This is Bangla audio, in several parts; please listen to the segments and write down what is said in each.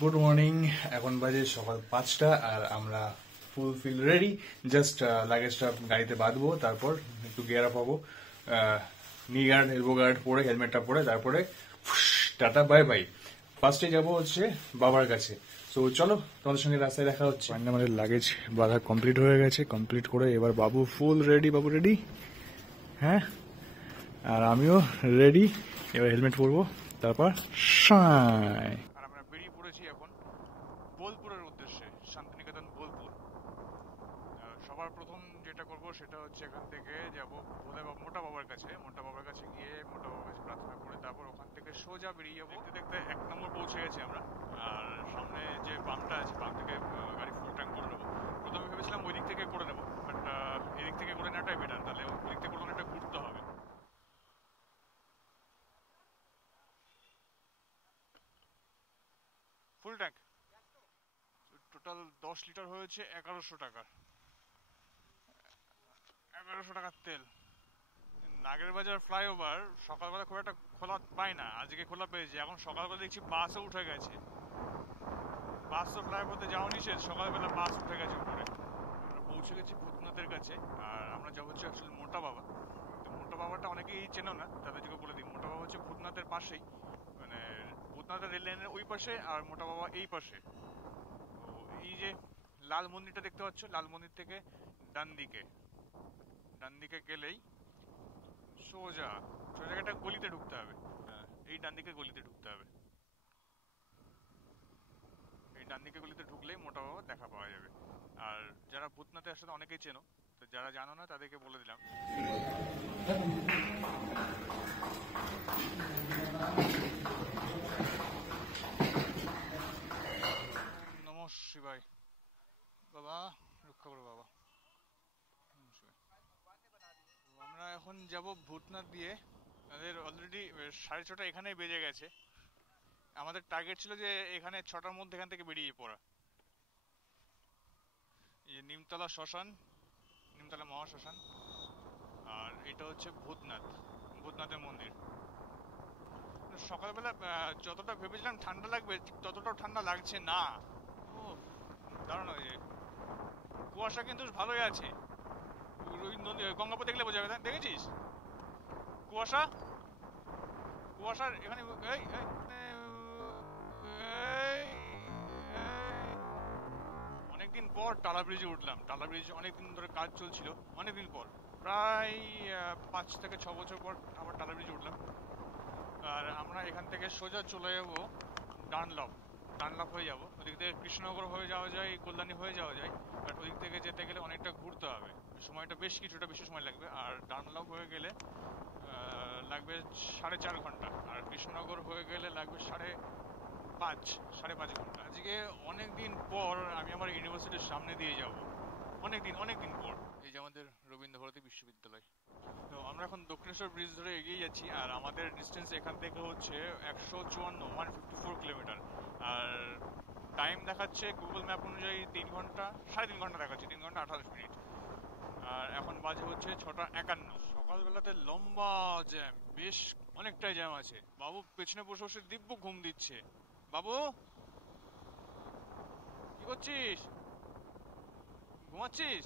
Good morning. এখন বাজে সকাল 5টা আর আমরা ফুল রেডি। জাস্ট লাগেজটা গাড়িতে বাঁধবো, তারপর একটু গিয়ার আপ হবো, নি গার্ড এলবো গার্ড পরে হেলমেটটা পরে তারপরে টাটা বাই বাই। ফার্স্টে যাবো হচ্ছে বাবার কাছে। তো চলো, তোমাদের সঙ্গে রাস্তায় দেখা হচ্ছে। আমাদের লাগেজ বাঁধা কমপ্লিট হয়ে গেছে, কমপ্লিট করে এবার বাবু ফুল রেডি। বাবু রেডি? হ্যাঁ, আর আমিও রেডি। এবার হেলমেট পরবো, তারপর সাই। আমরা বেরিয়ে পড়েছি এখন বোলপুরের উদ্দেশ্যে, শান্তিনিকেতন বোলপুর। সবার প্রথম যেটা করব সেটা হচ্ছে এখান থেকে যাব মোটা বাবার কাছে। মোটা বাবার কাছে গিয়ে মোটা বাবার কাছে প্রার্থনা করে তারপর ওখান থেকে সোজা বেরিয়ে যাবো। দেখতে দেখতে 1 নম্বর পৌঁছে গেছি আমরা। আর সামনে যে পাম্পটা আছে, পাম্প থেকে গাড়ি ফুল ট্যাঙ্ক করে নেবো। প্রথমে ভেবেছিলাম ওই দিক থেকে করে নেবো, বাট এদিক থেকে করে নেওয়াটাই বেটার, তাহলে ওই দিক থেকে করে অনেকটা ঘুরতে হবে। ফুল ট্যাঙ্ক টোটাল 10 লিটার হয়েছে 1100 টাকার। 1100 টাকার তেল। নাগেরবাজার ফ্লাইওভার সকালবেলা খুব একটা খোলা পাই না, আজকে খোলা পেয়েছি। এখন সকালবেলা দেখছি বাসও উঠে গেছে। বাস তো ফ্লাইওভারতে যাওয়া নিষেধ, সকালবেলা বাস উঠে গেছে উপরে। আমরা পৌঁছে গেছি ভূতনাথের কাছে। আর আমরা যাবো হচ্ছে অ্যাকচুয়ালি মোটা বাবা। তো মোটা বাবাটা অনেকেই চেনো না, তাদেরকে বলে দিই। মোটা বাবা হচ্ছে ভূতনাথের পাশেই, মানে ভূতনাথের রেল লাইনের ওই পাশে, আর মোটা বাবা এই পাশে। তো এই যে লাল মন্দিরটা দেখতে পাচ্ছ, লাল মন্দির থেকে ডান দিকে গেলেই সোজা একটা গলিতে ঢুকতে হবে। এই ডান দিকে গলিতে ঢুকতে হবে। এই ডান দিকে গলিতে ঢুকলেই মোটা বাবা দেখা পাওয়া যাবে। আর যারা ভূতনাথে আসলে অনেকেই চেনো, তো যারা জানো না তাদেরকে বলে দিলাম। নমঃ শিবায়। বাবা রক্ষা করো বাবা। আমরা এখন যাব ভূতনাথ দিয়ে। আমাদের অলরেডি 6:30 এখানেই বেজে গেছে। আমাদের টার্গেট ছিল যে এখানে 6টার মধ্যে এখান থেকে বেরিয়ে পড়া। এই নিমতলা শ্মশান, নিমতলা মহাশ্মশান। আর এটা হচ্ছে ভূতনাথের মন্দির। সকালবেলা যতটা ভেবেছিলাম ঠান্ডা লাগবে, ঠিক ততটাও ঠান্ডা লাগছে না। ও দারুণ হয়েছে। কুয়াশা কিন্তু ভালোই আছে। গঙ্গাপুর দেখলে বোঝা যাবে, দেখেছিস কুয়াশার এখানে। অনেকদিন পর টালা ব্রিজে উঠলাম। টালা ব্রিজ অনেকদিন ধরে কাজ চলছিল, অনেকদিন পর, প্রায় 5 থেকে 6 বছর পর আবার টালা ব্রিজে উঠলাম। আর আমরা এখান থেকে সোজা চলে যাবো ডানলপ হয়ে যাবো। ওদিক থেকে কৃষ্ণনগর হয়ে যাওয়া যায়, কল্যাণী হয়ে যাওয়া যায়। বাট ওদিক থেকে যেতে গেলে অনেকটা ঘুরতে হবে, সময়টা কিছুটা বেশি সময় লাগবে। আর ডানলপ হয়ে গেলে লাগবে 4.5 ঘন্টা। আর কৃষ্ণনগর হয়ে গেলে লাগবে 5.5 ঘন্টা। আজকে অনেকদিন পর আমি আমার ইউনিভার্সিটির সামনে দিয়ে যাব, অনেকদিন পর। এই যে আমাদের রবীন্দ্র ভারতী বিশ্ববিদ্যালয়। তো আমরা এখন দক্ষিণেশ্বর ব্রিজ ধরে এগিয়ে যাচ্ছি। আর আমাদের ডিস্টেন্স এখান থেকে হচ্ছে 154 কিলোমিটার। আর টাইম দেখাচ্ছে গুগল ম্যাপ অনুযায়ী 3.5 ঘন্টা দেখাচ্ছে, 3 ঘন্টা 28 মিনিট। আর এখন বাজে হচ্ছে 6:51। সকালবেলাতে লম্বা জ্যাম, বেশ অনেকটাই জ্যাম আছে। বাবু পেছনে বসে বসে দিব্য ঘুম দিচ্ছে। বাবু কি করছিস? ঘুমাচ্ছিস?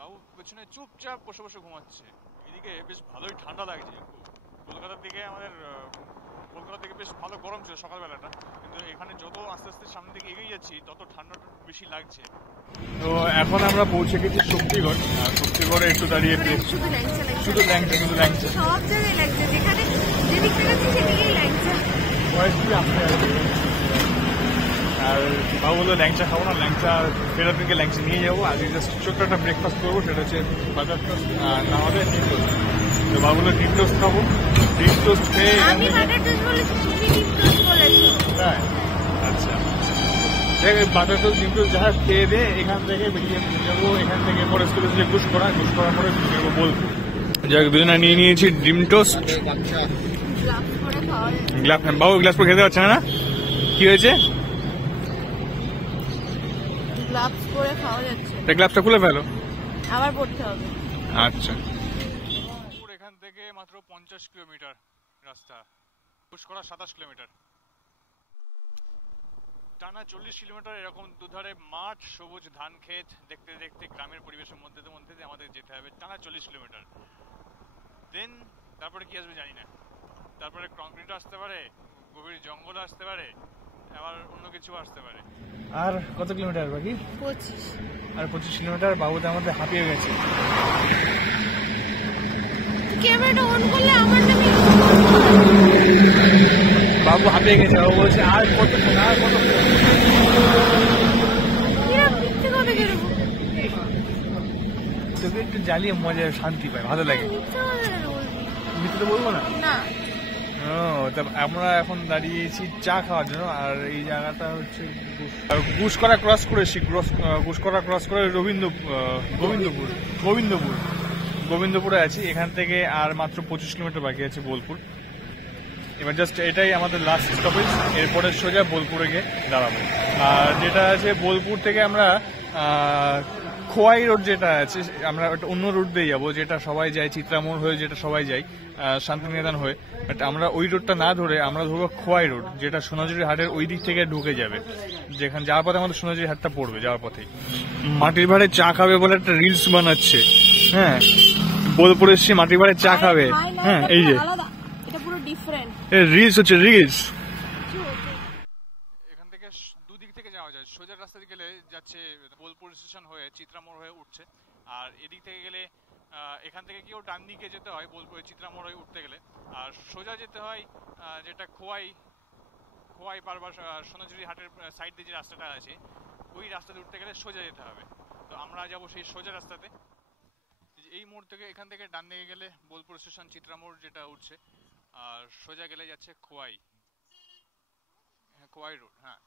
বাবু পেছনে চুপচাপ বসে বসে ঘুমাচ্ছে। এদিকে বেশ ভালোই ঠান্ডা লাগছে। কলকাতার দিকে বেশ ভালো গরম ছিল সকালবেলাটা, কিন্তু এখানে যত আস্তে আস্তে সামনের দিকে এগিয়ে যাচ্ছি তত ঠান্ডাটা বেশি লাগছে। তো এখন আমরা পৌঁছে গেছি শক্তিগড়। আর শক্তিগড়ে একটু দাঁড়িয়ে শুধু ল্যাংচা সব জায়গায় ল্যাংচা, যেখানে যেদিক থেকে সেদিকেই ল্যাংচা। আর বাবু বললো ল্যাংচা খাবো না, ল্যাংচা ফেরার দিকে ল্যাংচা নিয়ে যাবো। আজকে জাস্ট ছোট্ট একটা ব্রেকফাস্ট করবো, সেটা হচ্ছে বাটার টোস্ট আর না হলে ডিম টোস্ট। তো বাবু বললো ডিম টোস্ট খাবো। ডিম টোস্ট খেয়ে আচ্ছা বাটার টোস্ট ডিম টোস্ট যারা খেয়ে দে এখান থেকে বেরিয়ে যাবো। এখান থেকে পরে স্কুলে ঘুষ করার পরে বেরিয়ে যাবো বলবো। যাই দুজনে নিয়ে নিয়েছি ডিম টোস্ট। বাবু গ্লাস পরে খেতে পারছে না, কি হয়েছে? গ্লাভস পরে খাওয়া যাচ্ছে। গ্লাভসটা খুলে ফেলো, আবার পড়তে হবে। আচ্ছা। এখান থেকে মাত্র 50 কিলোমিটার রাস্তা, পুষ্করা 27 কিলোমিটার। টানা 40 কিলোমিটার এরকম দুধারে মাঠ, সবুজ ধান ক্ষেত দেখতে দেখতে গ্রামের পরিবেশের মধ্যে দিয়ে আমাদের যেতে হবে টানা 40 কিলোমিটার। দেন তারপরে কি আসবে জানি না, তারপরে কংক্রিট আসতে পারে, গভীর জঙ্গল আসতে পারে, আবার অন্য কিছু আসতে পারে। আর কত কিলোমিটার বাকি? 25। আর 25 কিলোমিটার। বাবুতে আমাদের হাঁপিয়ে গেছে। ক্যামেরাটা অন করলে আমার নামে বাবু হাঁপিয়ে গেছে। বাবু বলছে আর কত আর কত। মিথ্যে কথা কেন বলবো? তোকে একটু জ্বালিয়ে মজা শান্তি পায়, ভালো লাগে। মিথ্যে কথা কেন বলবি? মিথ্যে তো বলবো না। না। তা আমরা এখন দাঁড়িয়েছি চা খাওয়ার জন্য। আর এই জায়গাটা হচ্ছে গুসকরা ক্রস করে গুসকরা ক্রস করে গোবিন্দপুরে আছি। এখান থেকে আর মাত্র 25 কিলোমিটার বাকি আছে বোলপুর। এবার জাস্ট এটাই আমাদের লাস্ট স্টপেজ। এরপরে সোজা বোলপুরে গিয়ে দাঁড়াবো। আর যেটা আছে বোলপুর থেকে আমরা খোয়াই রোড যেটা আছে, আমরা একটা অন্য রুট দিয়ে যাবো, যেটা সবাই যায় চিত্রামোড় হয়ে, যেটা সবাই যায় শান্তিনিকেতন হয়ে। বাট আমরা ওই রোডটা না ধরে আমরা ধরবো খোয়াই রোড, যেটা সোনাঝুরি হাটের ওই দিক থেকে ঢুকে যাবে। যেখানে যাওয়ার পথে আমাদের সোনাঝুরি হাটটা পড়বে, যাওয়ার পথেই। মাটির ভাড়ে চা খাবে বলে একটা রিলস বানাচ্ছে। হ্যাঁ, বোলপুর এসছি মাটির ভাড়ে চা খাবে। হ্যাঁ, এই যে এটা পুরো ডিফারেন্ট রিলস হচ্ছে রিলস। এখান থেকে দুদিক থেকে যাওয়া যায়। সোজা রাস্তা দিয়ে গেলে যাচ্ছে বোলপুর স্টেশন হয়ে চিত্রামোড় হয়ে উঠছে। আর এদিক থেকে গেলে এখান থেকে কেউ ডান দিকে যেতে হয় বোলপুর চিত্রামোড় হয়ে উঠতে গেলে। আর সোজা যেতে হয় যেটা খোয়াই পারবার সোনাঝুরি হাটের সাইড দিয়ে যে রাস্তাটা আছে, ওই রাস্তাতে উঠতে গেলে সোজা যেতে হবে। তো আমরা যাব সেই সোজা রাস্তাতে। এই মোড় থেকে এখান থেকে ডান দিকে গেলে বোলপুর স্টেশন চিত্রামোড় যেটা উঠছে, আর সোজা গেলে যাচ্ছে খোয়াই রোড। হ্যাঁ,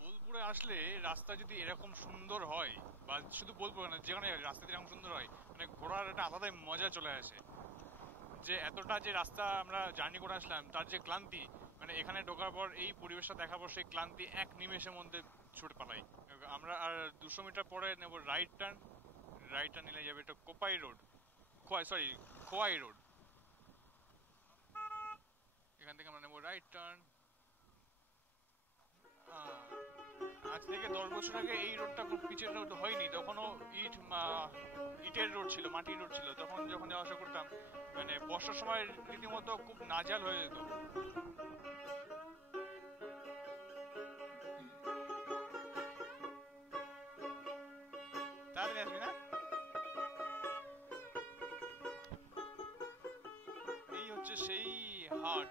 বোলপুরে আসলে রাস্তা যদি এরকম সুন্দর হয়, বা শুধু বোলপুরে না, যেখানে রাস্তা এরকম সুন্দর হয়, মানে ঘোরার একটা আলাদাই মজা চলে আসে। যে এতটা যে রাস্তা আমরা জার্নি করে আসলাম, তার যে ক্লান্তি, মানে এখানে ঢোকার পর এই পরিবেশটা দেখার পর সেই ক্লান্তি এক নিমেষের মধ্যে ছুটে পালাই। আমরা আর 200 মিটার পরে নেব রাইট টার্ন নিলে যাবে এটা খোয়াই রোড। এখান থেকে আমরা নেব রাইট টার্ন। আজ থেকে 10 বছর আগে এই রোডটা খুব পিচের রোড হয়নি, তখনও ইটের রোড ছিল, মাটির রোড ছিল। তখন যখন যাওয়া আসা করতাম, মানে বর্ষার সময় রীতিমতো খুব নাজাল হয়ে যেত। তাড়াতাড়ি আসবি না? এই হচ্ছে সেই হাট,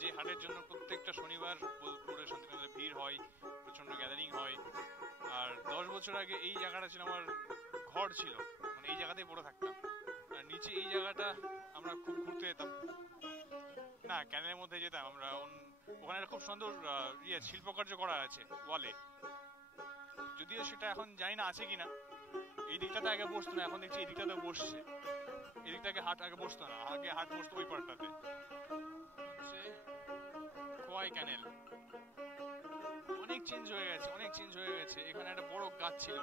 যে হাটের জন্য প্রত্যেকটা শনিবার বোলপুরে শান্তিনিকেতনে ভিড় হয়, প্রচন্ড গ্যাদারিং হয়। আর 10 বছর আগে এই জায়গাটা ছিল আমার ঘর ছিল, মানে এই জায়গাতেই পড়ে থাকতাম। আর নিচে এই জায়গাটা আমরা খুব ঘুরতে যেতাম না, ক্যানেলের মধ্যে যেতাম আমরা। ওখানে খুব সুন্দর শিল্পকার্য করা আছে ওয়ালে, যদিও সেটা এখন জানি না আছে কিনা। এই দিকটাতে আগে বসতো না, এখন দেখছি এই দিকটাতে বসছে। এদিকটাকে হাট আগে বসতো না, আগে হাট বসতো ওই পার্টটাতে। খোয়াই ক্যানেল অনেক চেঞ্জ হয়ে গেছে। এখানে একটা বড় গাছ ছিল,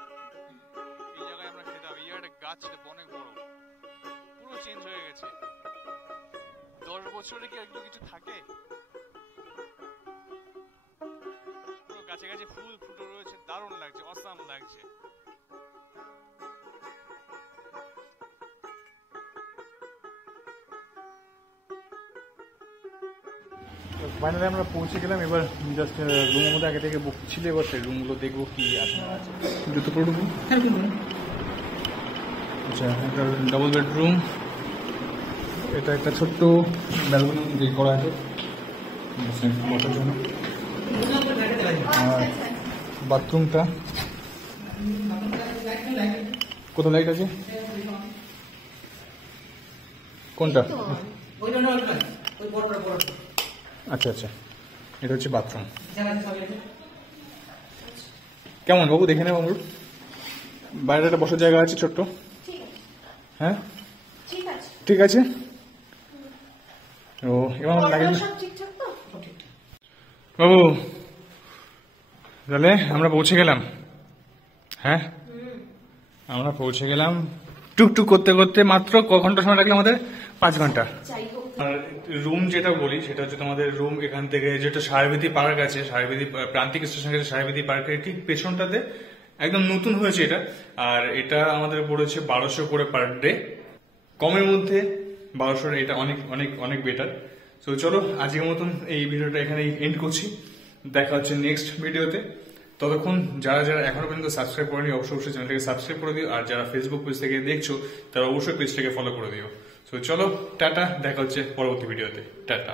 এই জায়গায় আমরা খেতাম। এই জায়গায় একটা গাছ ছিল অনেক বড়, পুরো চেঞ্জ হয়ে গেছে। 10 বছরে কি এগুলো কিছু থাকে? পুরো গাছে গাছে ফুল ফুটে রয়েছে, দারুণ লাগছে, অসাম লাগছে। ফাইনালি আমরা পৌঁছে গেলাম। এবার জাস্ট রুমের মধ্যে আগে থেকে বুক ছিল, এবার সেই রুমগুলো দেখবো কি আছে। জুতো পরে ঢুকবো। আচ্ছা, একটা ডাবল বেডরুম, এটা একটা ছোট্ট ব্যালকনি দিয়ে করা আছে বসার জন্য। আর বাথরুমটা কোথাও লাইট আছে? কোনটা? আচ্ছা, এটা হচ্ছে বাথরুম। কেমন বাবু, দেখে নেব। বাইরে একটা বসার জায়গা আছে ছোট্ট। হ্যাঁ, ঠিক আছে। ও এবার লাগে বাবু, তাহলে আমরা পৌঁছে গেলাম। হ্যাঁ, আমরা পৌঁছে গেলাম টুকটুক করতে করতে। মাত্র ক ঘন্টা সময় লাগলো আমাদের? 5 ঘন্টা। আর রুম যেটা বলি সেটা হচ্ছে তোমাদের রুম এখান থেকে যেটা সাহেবেদি পার্ক আছে, সাহেবেদি প্রান্তিক স্টেশন আছে, সাহেবেদি পার্কের ঠিক পেছনটাতে একদম নতুন হয়েছে এটা। আর এটা আমাদের পড়েছে 1200 করে পার ডে, কমের মধ্যে 1200, এটা অনেক অনেক অনেক বেটার। তো চলো আজকের মতন এই ভিডিওটা এখানে এন্ড করছি, দেখা হচ্ছে নেক্সট ভিডিওতে। ততক্ষণ যারা যারা এখনো পর্যন্ত সাবস্ক্রাইব করেনি অবশ্যই চ্যানেলটাকে সাবস্ক্রাইব করে দিও, আর যারা ফেসবুক পেজ থেকে দেখছো তারা অবশ্যই পেজটাকে ফলো করে দিও। তো চলো টাটা, দেখা হচ্ছে পরবর্তী ভিডিওতে, টাটা।